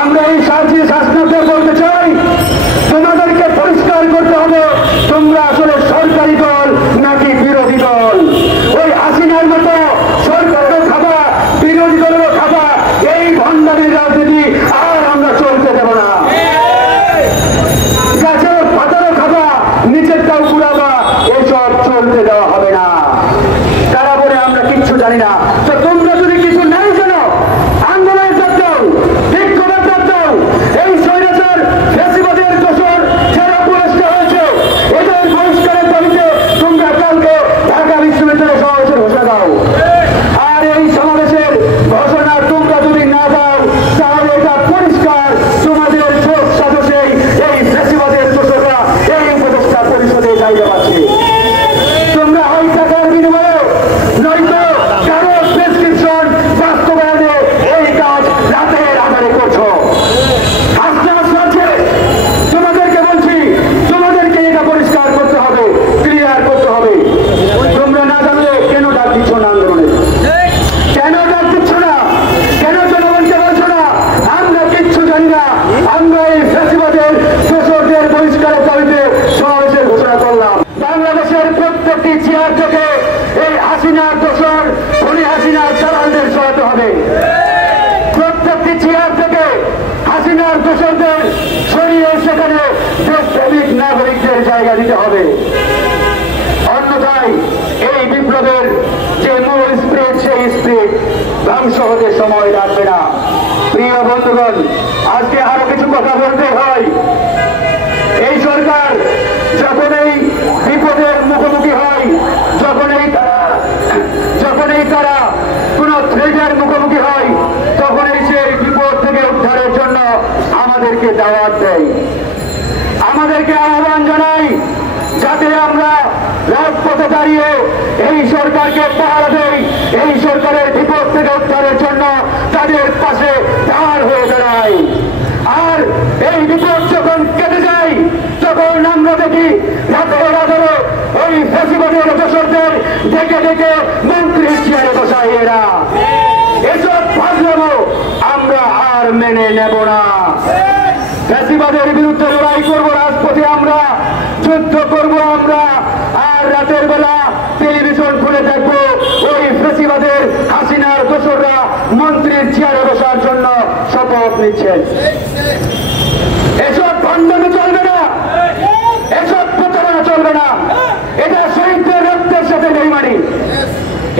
আমরা এই শাসনদের বলতে চাই, তোমাদেরকে পরিষ্কার করতে হবে তোমরা আসলে সরকারি দল নাকি বিরোধী দল। ওই হাসিনার মতো সরকারেরও খাবা, বিরোধী দলেরও খাবা, এই ভণ্ডামির রাজনীতি আর আমরা চলতে দেব না। গাছের পাতারও খাবা, নিচেরটাও কুড়াবা, এসব চলতে দেওয়া হবে না। তারা বলে আমরা কিচ্ছু জানি না। তো তোমরা যদি কিছু নাই জানো, আন্দোলনের দল, বিক্ষোভের দল, এই স্বৈরাচার ফ্যাসিবাদের দোষর যারা পুরস্কার হয়েছে, এদের পুরস্কারের দাবিতে তোমরা কালকে ঢাকা বিশ্ববিদ্যালয় সমাবেশের ঘোষণা দাও। আর এই সমাবেশের ঘোষণা তোমরা যদি না দাও, তাহলে এটা পরিষ্কার তোমাদের চোখ সাজসেই এই ফ্যাসিবাদের দোষররা এই উপদেষ্টা পরিষদে জায়গা পাচ্ছে। তোমরা হয় টাকার বিনিময়ে নয়তো কারো প্রেসক্রিপশন বাস্তবায়নে এই কাজ রাতের আধারে করছো। হাসতে হাসতে তোমাদেরকে বলছি, তোমাদেরকে এটা পরিষ্কার করতে হবে, ক্লিয়ার করতে হবে। তোমরা না জানলে কেন ডাক দিচ্ছ না আন্দোলনে? কেন ডাক দিচ্ছ না? কেন জনগণকে বলছো না আমরা কিচ্ছু জানি না? আমরা এই ফ্যাসিবাদের দোষরদের বহিষ্কারের দাবিতে সমাবেশের ঘোষণা করলাম। বাংলাদেশের প্রত্যেকটি চেয়ার থেকে এই হাসিনার দোষর খুনি হাসিনার দালালদের সরাতে হবে। প্রত্যেকটি চেয়ার থেকে হাসিনার দোষরদের সরিয়ে সেখানে দেশপ্রেমিক নাগরিকদের জায়গা দিতে হবে। অন্যথায় এই বিপ্লবের যে মূল স্পিরিট, সেই স্পিরিট ধ্বংস হতে সময় লাগবে না। প্রিয় বন্ধুগণ, আজকে আরো কিছু কথা বলতে হয়। এই সরকার যখন এই বিপদের মুখোমুখি হয়, যখনই তারা কোন থ্রেটের মুখোমুখি হয়, তখনই সেই বিপদ থেকে উদ্ধারের জন্য আমাদেরকে দাওয়াত দেয়, আমাদেরকে আহ্বান জানাই, যাতে আমরা রাজপথে দাঁড়িয়ে এই সরকারকে পাহারা দেই, এই সরকারের বিপদ থেকে উদ্ধারের জন্য তাদের পাশে ঢাল হয়ে দাঁড়াই। আর এই বিপদ যখন কেটে যায়, তখন আমরা দেখি রাতের আধারে ওই ফ্যাসিবাদের দোষরদের ডেকে ডেকে মন্ত্রীর চেয়ারে বসায় এরা। এসব ফাজলামো আমরা আর মেনে নেব না। ফ্যাসিবাদের বিরুদ্ধে লড়াই করবো, রাজপথে আমরা যুদ্ধ করব আমরা। আর রাতের বেলা টেলিভিশন খুলে দেখবো ওই ফ্যাসিবাদের হাসিনার দোসররা মন্ত্রীর চেয়ারে বসার জন্য শপথ নিচ্ছেন। এসব ভণ্ডামি চলবে না, এসব প্রচারণা চলবে না। এটা শহীদদের রক্তের সাথে বেইমানি,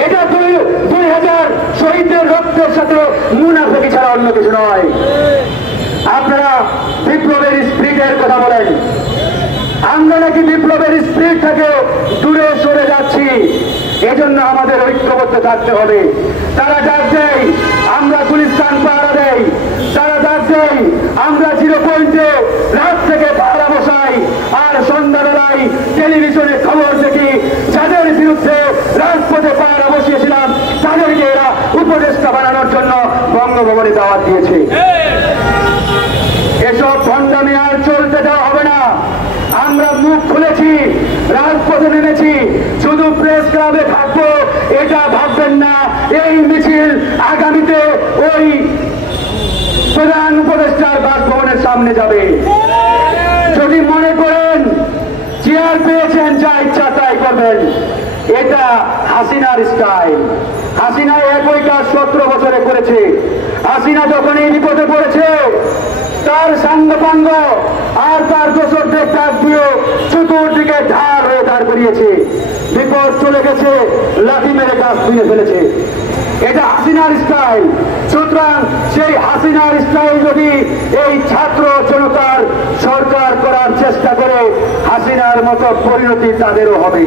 এটা 2000 শহীদদের রক্তের সাথে মুনাফিকি ছাড়া অন্য কিছু নয়। আপনারা বিপ্লবের স্পিরিটের কথা বলেন, আমরা নাকি বিপ্লবের স্পিরিট থেকে দূরে সরে যাচ্ছি। এজন্য আমাদের ঐক্যবদ্ধ থাকতে হবে। তারা ডাক দেয় আমরা গুলিস্তান পাহারা দেই, তারা ডাক দেয় আমরা 0 পয়েন্টে রাত থেকে পাহারা বসাই, আর সন্ধ্যাবেলায় টেলিভিশনে খবর দেখি যাদের বিরুদ্ধে রাজপথে পাহারা বসিয়েছিলাম তাদেরকে এরা উপদেষ্টা বানানোর জন্য বঙ্গভবনে দাওয়াত দিয়েছে। এসব ভণ্ডামি আর চলতে দেওয়া হবে না। আমরা মুখ খুলেছি, রাজপথে নেমেছি, শুধু প্রেস ক্লাবে থাকবো এটা ভাববেন না। এই মিছিল আগামীতে ওই প্রধান উপদেষ্টার বাসভবনের সামনে যাবে। যদি মনে করেন চেয়ার পেয়েছেন যা ইচ্ছা তাই করবেন, এটা হাসিনার স্টাইল। হাসিনা একই কাজ 17 বছরে করেছে। হাসিনা যখন এই বিপদে পড়েছে, তার সাঙ্গপাঙ্গ আর তার দোসরদের ডাক দিয়ে চতুর্দিকে ঢাল হয়ে দাঁড় করিয়েছে। বিপদ চলে গেছে, লাঠি মেরে গাছ ভেঙে ফেলেছে। এটা হাসিনার স্টাইল। সুতরাং সেই হাসিনার স্টাইল যদি এই ছাত্র জনতার সরকার করার চেষ্টা করে, হাসিনার মতো পরিণতি তাদেরও হবে।